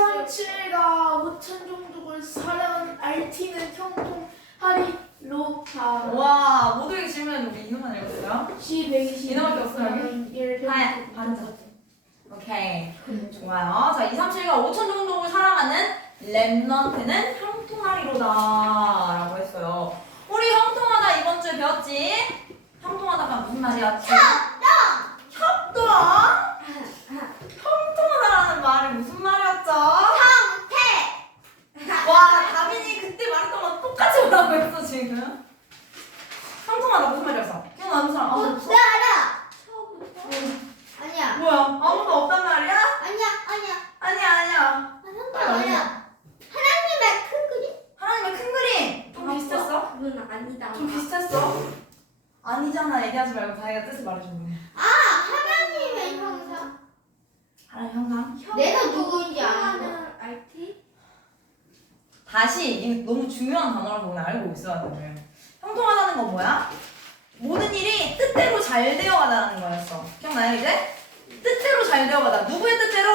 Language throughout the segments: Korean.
237과 5천 종족을 사랑하는 RT는 형통하리로 다. 와, 모두에게 질문은 우리 인호만 읽었어요? C120 인호밖에 없어요, 여기? 반자. 오케이. 좋아요. 자, 237과 5천 종족을 사랑하는 랩넌트는 형통하리로다 라고 했어요. 우리 형통하다 이번 주에 배웠지? 형통하다가 무슨 말이었지? 협동! 형통하다라는 말이 무슨 말이었죠? 와, 다빈이 그때 말했던 거 똑같이 뭐라고 했어 지금? 형통하다 무슨 말이었어? 기억나는 사람 아무도 없어? 아니야. 뭐야? 아무도 없단 말이야? 아니야. 아니야. 아니야. 하나님의 큰 그림? 하나님의 큰 그림! 좀 비슷했어? 그건 아니다. 좀 비슷했어? 아니잖아 얘기하지 말고 다이가 뜻을 말해줘. 하나님의 형상. 하나님 형상? 내가 누구인지 아는 형통하는 RT? 다시 이거 너무 중요한 단어라서 오늘 알고 있어야 돼. 형통하다는 건 뭐야? 모든 일이 뜻대로 잘 되어가다는 거였어. 기억나요 이제? 뜻대로 잘 되어가다. 누구의 뜻대로?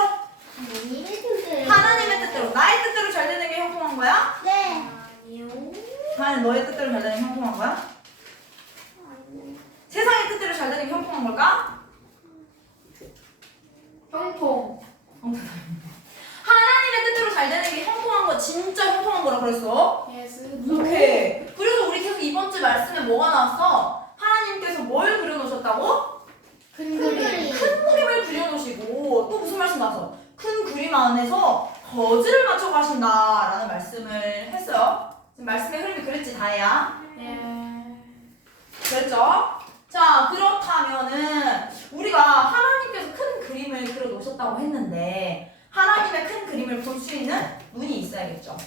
하나님의 뜻대로. 하나님의 뜻대로. 나의 뜻대로 잘 되는 게 형통한 거야? 네. 아니요. 하나님 너의 뜻대로 잘 되는 게 형통한 거야? 세상의 뜻대로 잘 되는 게 형통한 걸까? 형통. 하나님의 뜻대로 잘 되는 게 형통한 거 진짜 형통한 거라 그랬어? 예스. 오케이. 그래서 우리 계속 이번 주 말씀에 뭐가 나왔어? 하나님께서 뭘 그려놓으셨다고? 큰 그림. 큰 그림을 그려놓으시고 또 무슨 말씀 나왔어? 큰 그림 안에서 거즈를 맞춰 가신다라는 말씀을 했어요. 지금 말씀의 흐름이 그랬지 다혜야? 예. 그랬죠? 자 그렇다면은 우리가 하나님께서 큰 그림을 그려놓으셨다고 했는데 하나님의 큰 그림을 볼 수 있는 눈이 있어야겠죠.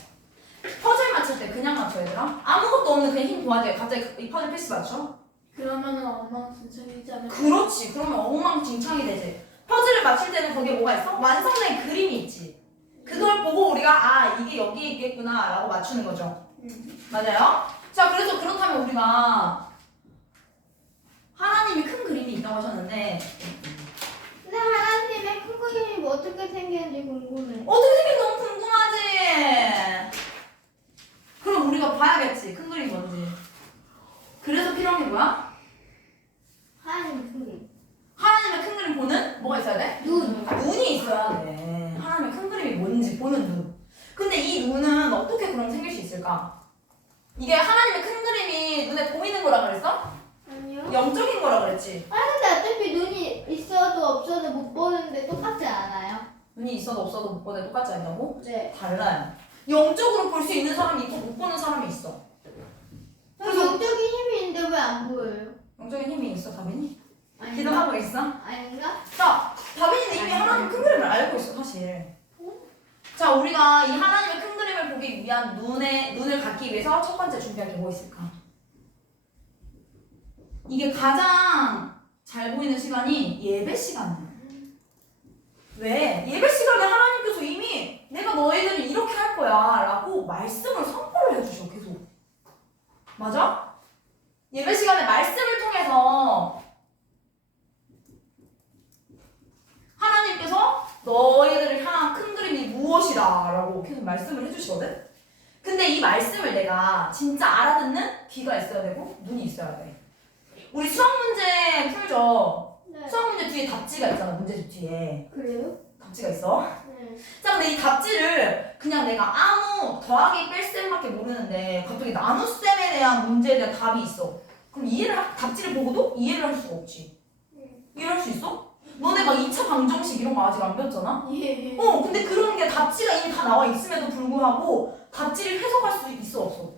퍼즐 맞출 때 그냥 맞춰 얘들아? 아무것도 없는 그냥 힘 도와줘요. 갑자기 이 퍼즐 피스 맞춰? 그러면은 엉망진창이지 않을까? 그렇지. 그러면 엉망진창이 되지. 퍼즐을 맞출 때는 거기에 뭐가 있어? 완성된 그림이 있지. 그걸 보고 우리가 아 이게 여기 있겠구나 라고 맞추는 거죠. 맞아요? 자 그래서 그렇다면 우리가 하나님이 큰 그림이 있다고 하셨는데 근데 하나님의 큰 그림이 뭐 어떻게 생겼는지 궁금해. 어떻게 생긴지 너무 궁금하지? 그럼 우리가 봐야겠지. 큰 그림이 뭔지. 그래서 필요한 게 뭐야? 하나님의 큰 그림. 하나님의 큰 그림 보는 뭐가 있어야 돼? 눈. 눈이 있어야 돼. 하나님의 큰 그림이 뭔지 보는 눈. 근데 이 눈은 어떻게 그럼 생길 수 있을까? 이게 하나님의 큰 그림이 눈에 보이는 거라 그랬어? 아니요. 영적인 거라 그랬지. 근데 어차피 눈이 있어도 없어도 못 보는데 똑같지 않아요? 눈이 있어도 없어도 못 보는 똑같지 않냐고? 네. 달라요. 영적으로 볼 수 있는 사람이 있고 못 보는 사람이 있어. 그래서 영적인 힘이 있는데 왜 안 보여요? 영적인 힘이 있어, 다빈이? 아닌가? 기도하고 있어? 아닌가? 자, 다빈이는 이미 하나님 큰 그림을 알고 있어, 사실. 자, 우리가 이 하나님의 큰 그림을 보기 위한 눈을 갖기 위해서 첫 번째 준비할 게 뭐 있을까? 이게 가장 잘 보이는 시간이 예배 시간이에요. 왜? 예배 시간에 하나님께서 이미 내가 너희들을 이렇게 할 거야 라고 말씀을 선포를 해주셔, 계속. 맞아? 예배 시간에 말씀을 통해서 하나님께서 너희들을 향한 큰 그림이 무엇이다 라고 계속 말씀을 해주시거든? 근데 이 말씀을 내가 진짜 알아듣는 귀가 있어야 되고 눈이 있어야 돼. 우리 수학 문제 풀죠? 네. 수학 문제 뒤에 답지가 있잖아, 문제집 뒤에. 그래요? 답지가 있어. 네. 자, 근데 이 답지를 그냥 내가 아무 더하기 뺄셈밖에 모르는데 갑자기 나눗셈에 대한 문제에 대한 답이 있어. 그럼 답지를 보고도 이해를 할 수가 없지. 이해할 수 있어? 너네 막 2차 방정식 이런 거 아직 안 배웠잖아? 예. 근데 그런 게 답지가 이미 다 나와 있음에도 불구하고 답지를 해석할 수 있어, 없어?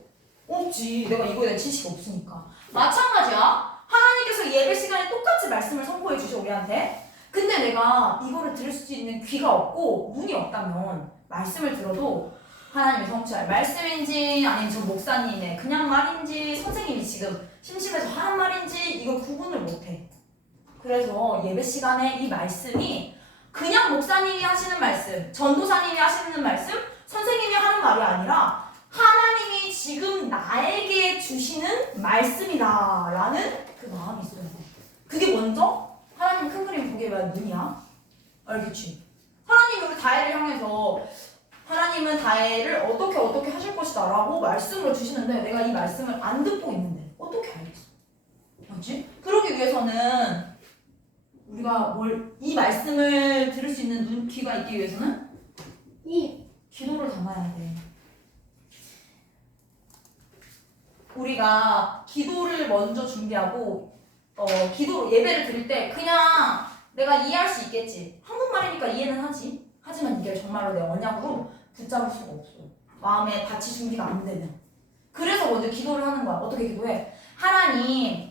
없지. 내가 이거에 대한 지식이 없으니까. 마찬가지야. 하나님께서 예배 시간에 똑같이 말씀을 선포해 주셔, 우리한테. 근데 내가 이거를 들을 수 있는 귀가 없고 눈이 없다면 말씀을 들어도 하나님이 성취할 말씀인지 아니면 저 목사님의 그냥 말인지 선생님이 지금 심심해서 하는 말인지 이걸 구분을 못해. 그래서 예배 시간에 이 말씀이 그냥 목사님이 하시는 말씀, 전도사님이 하시는 말씀, 선생님이 하는 말이 아니라 하나님이 지금 나에게 주시는 말씀이다 라는 그 마음이 있어야 돼. 그게 먼저 하나님 큰 그림 보게 위한 눈이야. 알겠지? 하나님이 우리 다혜를 향해서 있는 다해를 어떻게 하실 것이다 라고 말씀을 주시는데 내가 이 말씀을 안 듣고 있는데 어떻게 알겠어? 맞지? 그러기 위해서는 우리가 이 말씀을 들을 수 있는 귀가 있기 위해서는 기도를 담아야 돼. 우리가 기도를 먼저 준비하고 기도 예배를 드릴 때 그냥 내가 이해할 수 있겠지. 한국말이니까 이해는 하지. 하지만 이게 정말로 내 언약으로 붙잡을 수가 없어. 마음에 같이 준비가 안 되면. 그래서 먼저 기도를 하는 거야. 어떻게 기도해? 하나님,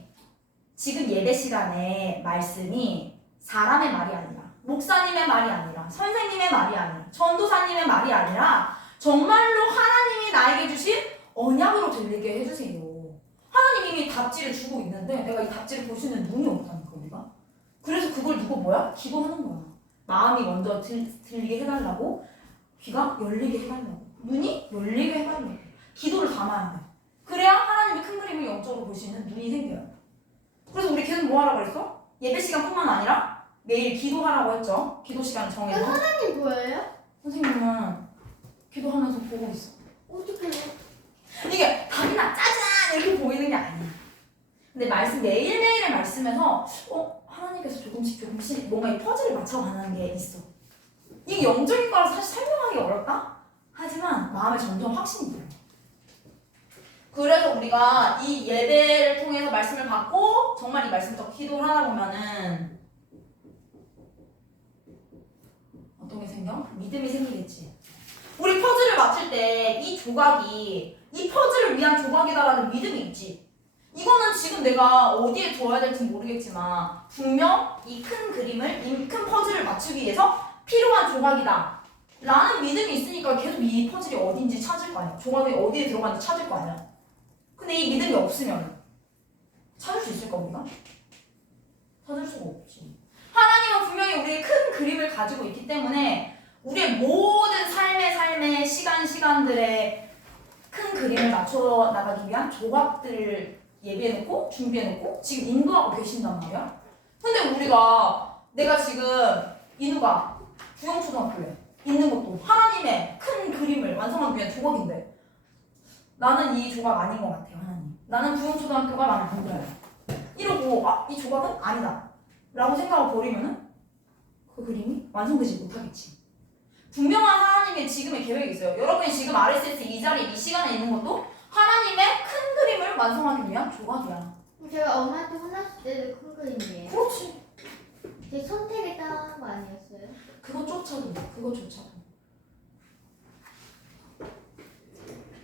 지금 예배 시간에 말씀이 사람의 말이 아니라 목사님의 말이 아니라 선생님의 말이 아니라 전도사님의 말이 아니라 정말로 하나님이 나에게 주신 언약으로 들리게 해주세요. 하나님이 이미 답지를 주고 있는데 내가 이 답지를 볼 수 있는 눈이 없다니까 우리가. 그래서 그걸 두고 뭐야? 기도하는 거야. 마음이 먼저 들리게 해달라고, 귀가 열리게 해달라고, 눈이 열리게 해달라고. 기도를 담아야 돼. 그래야 하나님이 큰 그림을 영적으로 볼 수 있는 눈이 생겨요. 그래서 우리 계속 뭐 하라고 그랬어? 예배 시간뿐만 아니라 매일 기도하라고 했죠. 기도 시간 정해서. 하나님 보여요? 선생님은 기도하면서 보고 있어. 어떻게 해요? 이게 답이나 짜잔 이렇게 보이는 게 아니야. 근데 매일매일의 말씀에서 하나님께서 조금씩 뭔가 이 퍼즐을 맞춰가는 게 있어. 이게 영적인 거라서 사실 설명하기 어렵다? 하지만 마음에 점점 확신이 들어. 그래서 우리가 이 예배를 통해서 말씀을 받고 정말 이 말씀을 더 기도를 하다 보면은 어떤 게 생겨? 믿음이 생기겠지. 우리 퍼즐을 맞출 때 이 조각이 이 퍼즐을 위한 조각이다라는 믿음이 있지. 이거는 지금 내가 어디에 둬야 될지 모르겠지만 분명 이 큰 그림을, 이 큰 퍼즐을 맞추기 위해서 필요한 조각이다 라는 믿음이 있으니까 계속 이 퍼즐이 어딘지 찾을 거 아니야. 조각이 어디에 들어가는지 찾을 거 아니야. 근데 이 믿음이 없으면 찾을 수 있을까 우리가? 찾을 수가 없지. 하나님은 분명히 우리의 큰 그림을 가지고 있기 때문에 우리의 모든 삶의 시간들의 큰 그림을 맞춰 나가기 위한 조각들을 예비해놓고 준비해놓고 지금 인도하고 계신단 말이야. 근데 내가 지금 인우가 구영초등학교에 있는 것도 하나님의 큰 그림을 완성하기 위한 조각인데 나는 이 조각 아닌 것 같아요. 하나님, 나는 구영초등학교가 마음에 안 들어요 이러고 이 조각은 아니다 라고 생각을 버리면은 그 그림이 완성되지 못하겠지. 분명한 하나님의 지금의 계획이 있어요. 여러분이 지금 RSS 이 자리 이 시간에 있는 것도 하나님의 큰 그림을 완성하기 위한 조각이야. 제가 엄마한테 혼났을 때도 큰 그림이에요. 그렇지. 제 선택에 따른 거 아니었어요? 그것조차도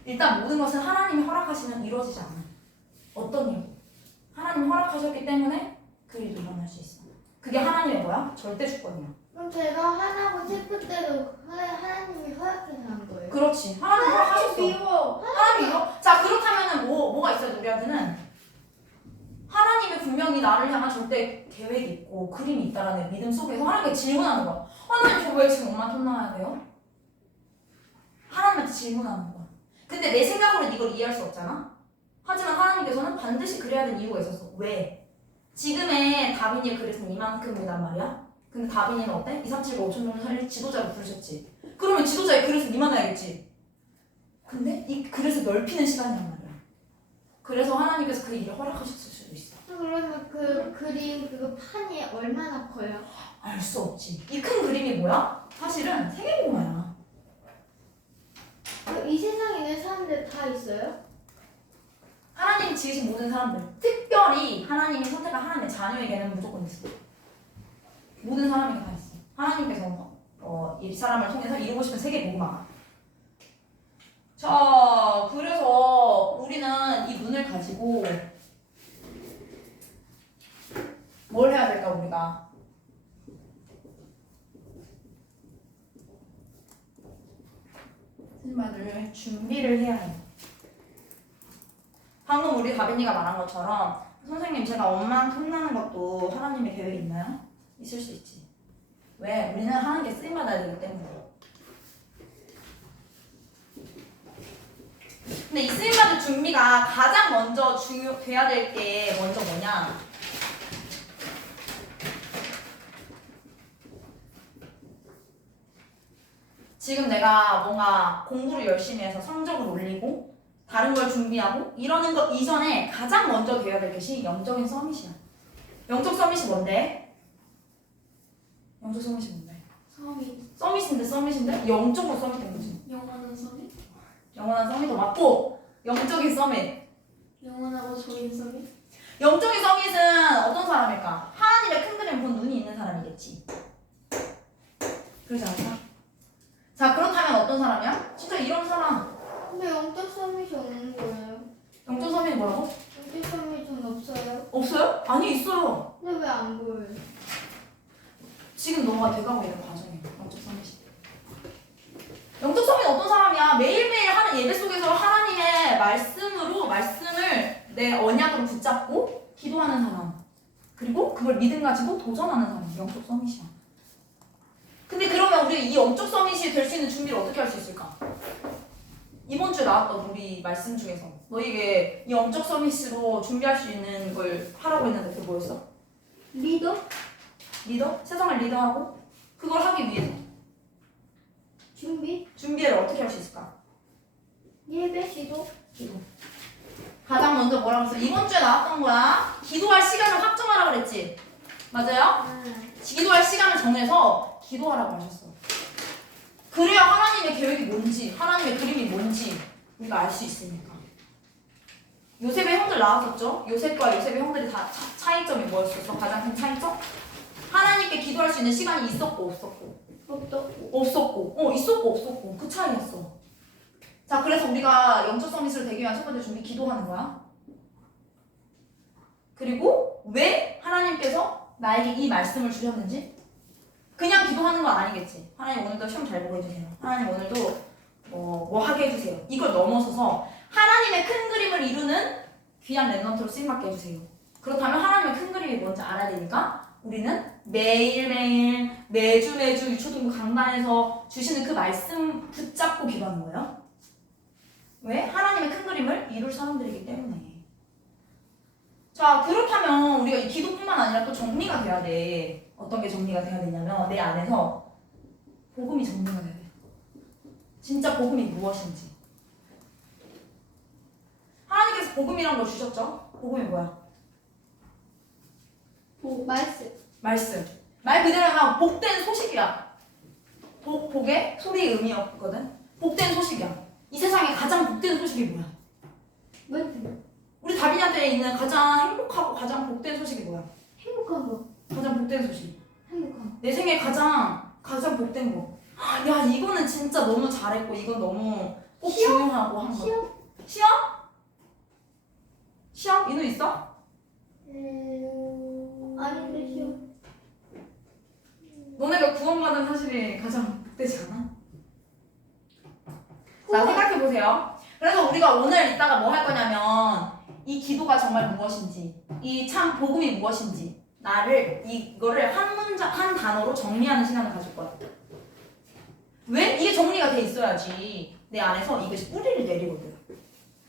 일단 모든 것은 하나님이 허락하시면 이루어지지 않아요. 어떤 일 하나님이 허락하셨기 때문에 그 일도 일어날 수 있어. 그게 하나님의 뭐야? 절대 주권이야. 그럼 제가 하나고 싶을 때도 하나님이 허락해서 한 거예요? 그렇지. 하나님이 허락하셨어. 미워. 하나님이 자 그렇다면은 뭐가 있어요? 우리한테는 하나님이 분명히 나를 향한 절대 계획이 있고 그림이 있다라는 믿음 속에서 하나님께 질문하는 거야. 하나님 저 왜 지금 엄마한테 혼나야 돼요? 하나님한테 질문하는 거야. 근데 내 생각으로는 이걸 이해할 수 없잖아. 하지만 하나님께서는 반드시 그래야 되는 이유가 있었어. 왜? 지금의 다빈이의 그릇은 이만큼이란 말이야. 근데 다빈이는 어때? 2, 3, 7, 5천 정도 살릴 지도자로 부르셨지. 그러면 지도자의 그릇은 이만해야겠지. 근데 이 그릇을 넓히는 시간이란 말이야. 그래서 하나님께서 그 일을 허락하셨을 수도 있어. 그러면 그 그림 그거 판이 얼마나 커요? 알 수 없지. 이 큰 그림이 뭐야? 사실은 세계복음화야. 이 세상에 있는 사람들 다 있어요? 하나님이 지으신 모든 사람들, 특별히 하나님이 선택한 하나님의 자녀에게는 무조건 있어. 모든 사람에게 다 있어. 하나님께서 이 사람을 통해서 이루고 싶은 세계복음화. 자, 그래서 우리는 이 눈을 가지고 뭘 해야 될까 우리가? 말을 준비를 해야 해. 방금 우리 다빈이가 말한 것처럼 선생님 제가 엄마한테 혼나는 것도 하나님의 계획이 있나요? 있을 수 있지. 왜? 우리는 하나님께 쓰임받아야 되기 때문에. 근데 이 쓰임받을 준비가 가장 먼저 돼야 될 게 먼저 뭐냐? 지금 내가 뭔가 공부를 열심히 해서 성적을 올리고 다른 걸 준비하고 이러는 것 이전에 가장 먼저 되어야 될 것이 영적인 서밋이야. 영적 서밋이 뭔데? 영적 서밋이 뭔데? 서밋인데 영적으로 서밋된 거지. 영원한 서밋? 영원한 서밋도 맞고 영적인 서밋. 영원하고 조인 서밋? 영적인 서밋은 어떤 사람일까? 하나님의 큰 그림 본 눈이 있는 사람이겠지. 그러지 않을까? 자, 그렇다면 어떤 사람이야? 진짜 이런 사람. 근데 영적 서밋이 없는 거예요. 영적 서밋이 뭐라고? 영적 서밋은 없어요. 없어요? 아니, 있어요. 근데 왜 안 보여요? 지금 너가 돼가고 있는 과정이에요. 영적 서밋이. 영적 서밋 어떤 사람이야? 매일매일 하는 예배 속에서 하나님의 말씀을 내 언약으로 붙잡고 기도하는 사람. 그리고 그걸 믿음 가지고 도전하는 사람. 영적 서밋이야. 근데 그러면 우리 이 영적 서밋이 될 수 있는 준비를 어떻게 할 수 있을까? 이번 주에 나왔던 우리 말씀 중에서 너에게 이 영적 서밋으로 준비할 수 있는 걸 하라고 했는데 그게 뭐였어? 리더? 리더? 세상을 리더하고 그걸 하기 위해서 준비? 준비를 어떻게 할 수 있을까? 예배 기도? 기도. 가장 먼저 뭐라고 했어? 이번 주에 나왔던 거야. 기도할 시간을 확정하라고 그랬지? 맞아요? 기도할 시간을 정해서 기도하라고 하셨어. 그래야 하나님의 계획이 뭔지, 하나님의 그림이 뭔지 우리가 알 수 있으니까. 요셉의 형들 나왔었죠? 요셉과 요셉의 형들이 다 차이점이 뭐였었어? 가장 큰 차이점? 하나님께 기도할 수 있는 시간이 있었고 없었고. 없었고. 있었고 없었고. 그 차이였어. 자, 그래서 우리가 영적 서밋으로 되기 위한 첫 번째 준비 기도하는 거야. 그리고 왜 하나님께서 나에게 이 말씀을 주셨는지 그냥 기도하는 건 아니겠지. 하나님 오늘도 시험 잘 보고 해주세요. 하나님 오늘도 뭐 하게 해주세요. 이걸 넘어서서 하나님의 큰 그림을 이루는 귀한 랩넌트로 쓰임받게 해주세요. 그렇다면 하나님의 큰 그림이 뭔지 알아야 되니까 우리는 매일매일 매주 유초등부 강단에서 주시는 그 말씀 붙잡고 기도하는 거예요. 왜? 하나님의 큰 그림을 이룰 사람들이기 때문에. 자, 그렇다면 우리가 이 기도뿐만 아니라 또 정리가 돼야 돼. 어떤 게 정리가 돼야 되냐면 내 안에서 복음이 정리가 돼야 돼. 진짜 복음이 무엇인지. 하나님께서 복음이란 걸 주셨죠? 복음이 뭐야? 말씀. 말 그대로 하면 복된 소식이야. 복의 소리의 의미였거든. 복된 소식이야. 이 세상에 가장 복된 소식이 뭐야? 우리 다빈이한테 있는 가장 행복하고 가장 복된 소식이 뭐야? 행복한 거. 가장 복된 소식. 행복한 거. 내 생에 가장 복된 거. 야, 이거는 진짜 너무 잘했고 이건 너무 꼭 중요하고 한 거. 시험? 시험? 인우 있어? 아닌데 시험. 너네가 구원받은 사실이 가장 복되지 않아? 자, 생각해보세요. 그래서 우리가 오늘 이따가 뭐 할 거냐면 이 기도가 정말 무엇인지, 이 참 복음이 무엇인지 이거를 한 문장, 한 단어로 정리하는 시간을 가질 거야. 왜? 이게 정리가 돼 있어야지 내 안에서 이것이 뿌리를 내리거든.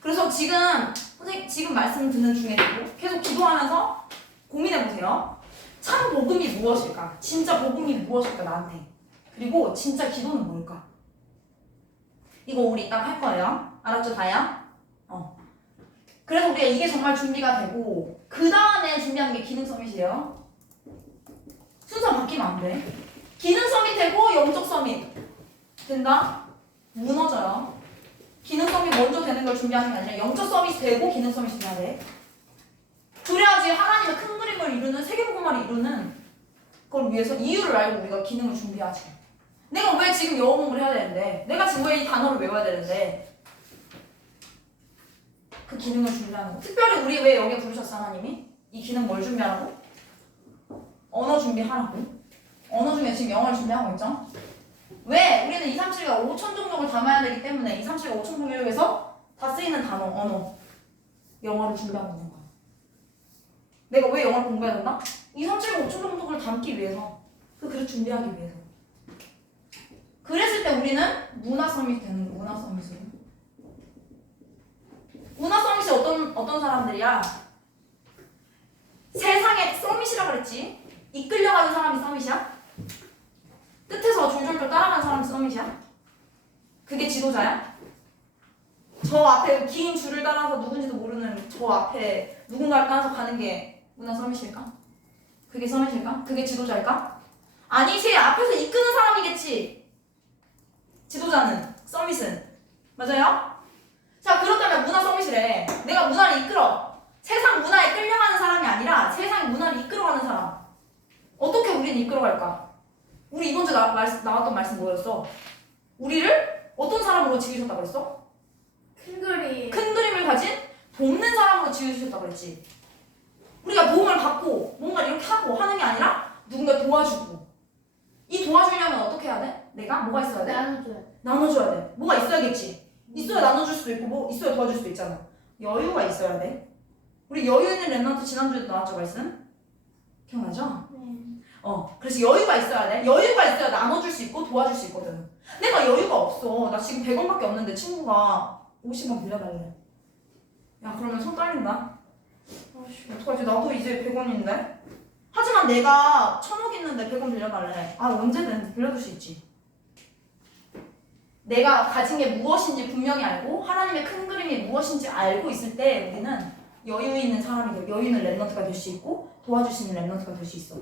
그래서 선생님 지금 말씀 듣는 중에도 계속 기도하면서 고민해보세요. 참 복음이 무엇일까? 진짜 복음이 무엇일까 나한테? 그리고 진짜 기도는 뭘까? 이거 우리 이따가 할 거예요. 알았죠, 다야? 그래서 우리가 이게 정말 준비가 되고 그 다음에 준비하는 게 기능 서밋이에요. 순서 바뀌면 안 돼. 기능 서밋 되고 영적 서밋 된다? 무너져요. 기능 서밋 먼저 되는 걸 준비하는 게 아니라 영적 서밋이 되고 기능 서밋이 돼야 돼. 그래야지 하나님의 큰 그림을 이루는 세계복음화를 이루는 걸 위해서 이유를 알고 우리가 기능을 준비하지. 내가 왜 지금 영어 공부를 해야 되는데, 내가 지금 왜 이 단어를 외워야 되는데, 그 기능을 준비하는 거. 특별히 우리 왜 여기에 부르셨어, 하나님이? 이 기능 뭘 준비하라고? 언어 준비하라고. 언어 중에 지금 영어를 준비하고 있죠? 왜? 우리는 2, 3, 7과 5천 종족을 담아야 되기 때문에 2, 3, 7과 5천 종족에서 다 쓰이는 단어, 언어, 영어를 준비하고 있는 거야. 내가 왜 영어를 공부해야 된다? 2, 3, 7과 5천 종족을 담기 위해서. 그 글을 준비하기 위해서. 그랬을 때 우리는 문화 서밋이 되는 거야, 문화 서밋으로. 문화 서밋이 어떤 사람들이야? 세상에 서밋이라고 그랬지? 이끌려가는 사람이 서밋이야? 뜻에서 졸졸졸 따라가는 사람이 서밋이야? 그게 지도자야? 저 앞에 긴 줄을 따라서 누군지도 모르는 저 앞에 누군가를 따라서 가는 게 문화 서밋일까? 그게 서밋일까? 그게 지도자일까? 아니, 제일 앞에서 이끄는 사람이겠지. 지도자는, 서밋은. 맞아요? 자, 그렇다면 문화 서밋이래. 내가 문화를 이끌어. 세상 문화에 끌려가는 사람이 아니라 세상 문화를 이끌어가는 사람. 어떻게 우리는 이끌어갈까? 우리 이번 주에 나왔던 말씀 뭐였어? 우리를 어떤 사람으로 지으셨다고 그랬어? 큰 그림. 큰 그림을 가진 돕는 사람으로 지으셨다고 그랬지. 우리가 도움을 받고 뭔가 이렇게 하고 하는 게 아니라 누군가 도와주고. 이 도와주려면 어떻게 해야 돼? 내가 뭐가 있어야 돼? 나눠줘요. 나눠줘야 돼. 뭐가 있어야겠지. 있어야 나눠줄 수도 있고 뭐 있어야 도와줄 수도 있잖아. 여유가 있어야 돼. 우리 여유 있는 랩런트 지난주에도 나왔죠 말씀? 기억나죠? 네. 그래서 여유가 있어야 돼. 여유가 있어야 나눠줄 수 있고 도와줄 수 있거든. 내가 여유가 없어. 나 지금 100원밖에 없는데 친구가 50원 빌려달래. 야, 그러면 손 떨린다. 아씨, 어떡하지? 나도 이제 100원인데. 하지만 내가 1000원 있는데 100원 빌려달래. 아, 언제든 빌려줄 수 있지. 내가 가진 게 무엇인지 분명히 알고 하나님의 큰 그림이 무엇인지 알고 있을 때 우리는 여유 있는 사람이고 여유 있는 랩런트가 될 수 있고 도와줄 수 있는 랩런트가 될 수 있어.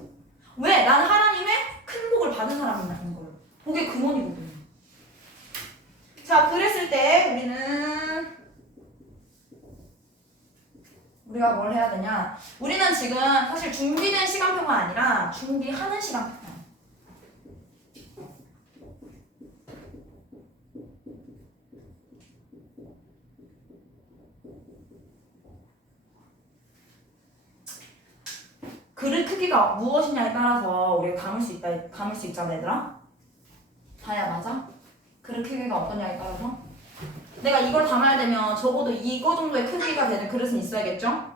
왜? 나는 하나님의 큰 복을 받은 사람이라는 거예요. 복의 근원이거든. 자, 그랬을 때 우리가 뭘 해야 되냐? 우리는 지금 사실 준비된 시간표가 아니라 준비하는 시간표. 그릇 크기가 무엇이냐에 따라서 우리가 담을 수 있잖아, 얘들아? 다야, 맞아? 그릇 크기가 어떠냐에 따라서? 내가 이걸 담아야 되면 적어도 이거 정도의 크기가 되는 그릇은 있어야겠죠?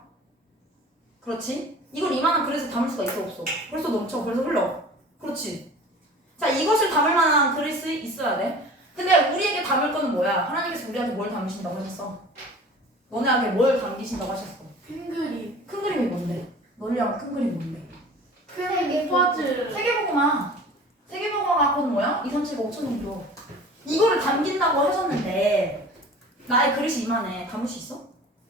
그렇지? 이걸 이만한 그릇에 담을 수가 있어, 없어? 벌써 넘쳐, 벌써 흘러. 그렇지? 자, 이것을 담을 만한 그릇이 있어야 돼. 근데 우리에게 담을 거는 뭐야? 하나님께서 우리한테 뭘 담으신다고 하셨어? 너네한테 뭘 담기신다고 하셨어? 큰 그림. 큰 그림이 뭔데? 너희랑 큰 그림이 뭔데? 큰 퍼즐. 세계보고마. 세계보고마 갖고는 뭐야? 2, 3, 7, 5천 정도. 이거를 담긴다고 하셨는데 나의 그릇이 이만해. 담을 수 있어?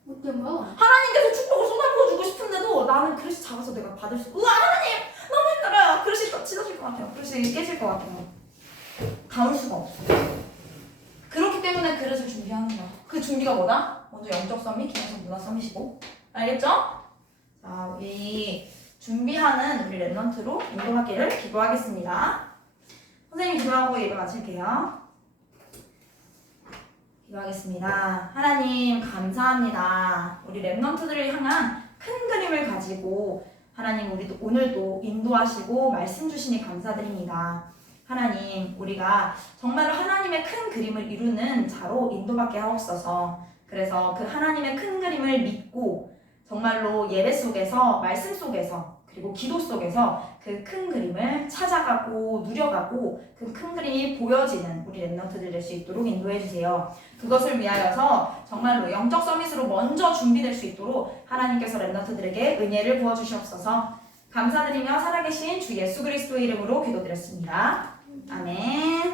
어떤 거? 하나님께서 축복을 쏟아부어주고 싶은데도 나는 그릇이 작아서 내가 받을 수. 우와, 하나님! 너무 힘들어요. 그릇이 또 찢어질 것 같아요. 그릇이 깨질 것 같아요. 담을 수가 없어. 그렇기 때문에 그릇을 준비하는 거야. 그 준비가 뭐다? 먼저 영적 서밋, 기능성 문화 서밋이고. 알겠죠? 자, 우리 준비하는 우리 랩런트로 인도받기를 기도하겠습니다. 선생님 기도하고 예배 마칠게요. 기도하겠습니다. 하나님 감사합니다. 우리 랩런트들을 향한 큰 그림을 가지고 하나님 우리도 오늘도 인도하시고 말씀 주시니 감사드립니다. 하나님 우리가 정말로 하나님의 큰 그림을 이루는 자로 인도받게 하옵소서. 그래서 그 하나님의 큰 그림을 믿고 정말로 예배 속에서 말씀 속에서 그리고 기도 속에서 그 큰 그림을 찾아가고 누려가고 그 큰 그림이 보여지는 우리 랩런트들 될 수 있도록 인도해 주세요. 그것을 위하여서 정말로 영적 서밋으로 먼저 준비될 수 있도록 하나님께서 랩런트들에게 은혜를 부어주시옵소서. 감사드리며 살아계신 주 예수 그리스도의 이름으로 기도드렸습니다. 아멘.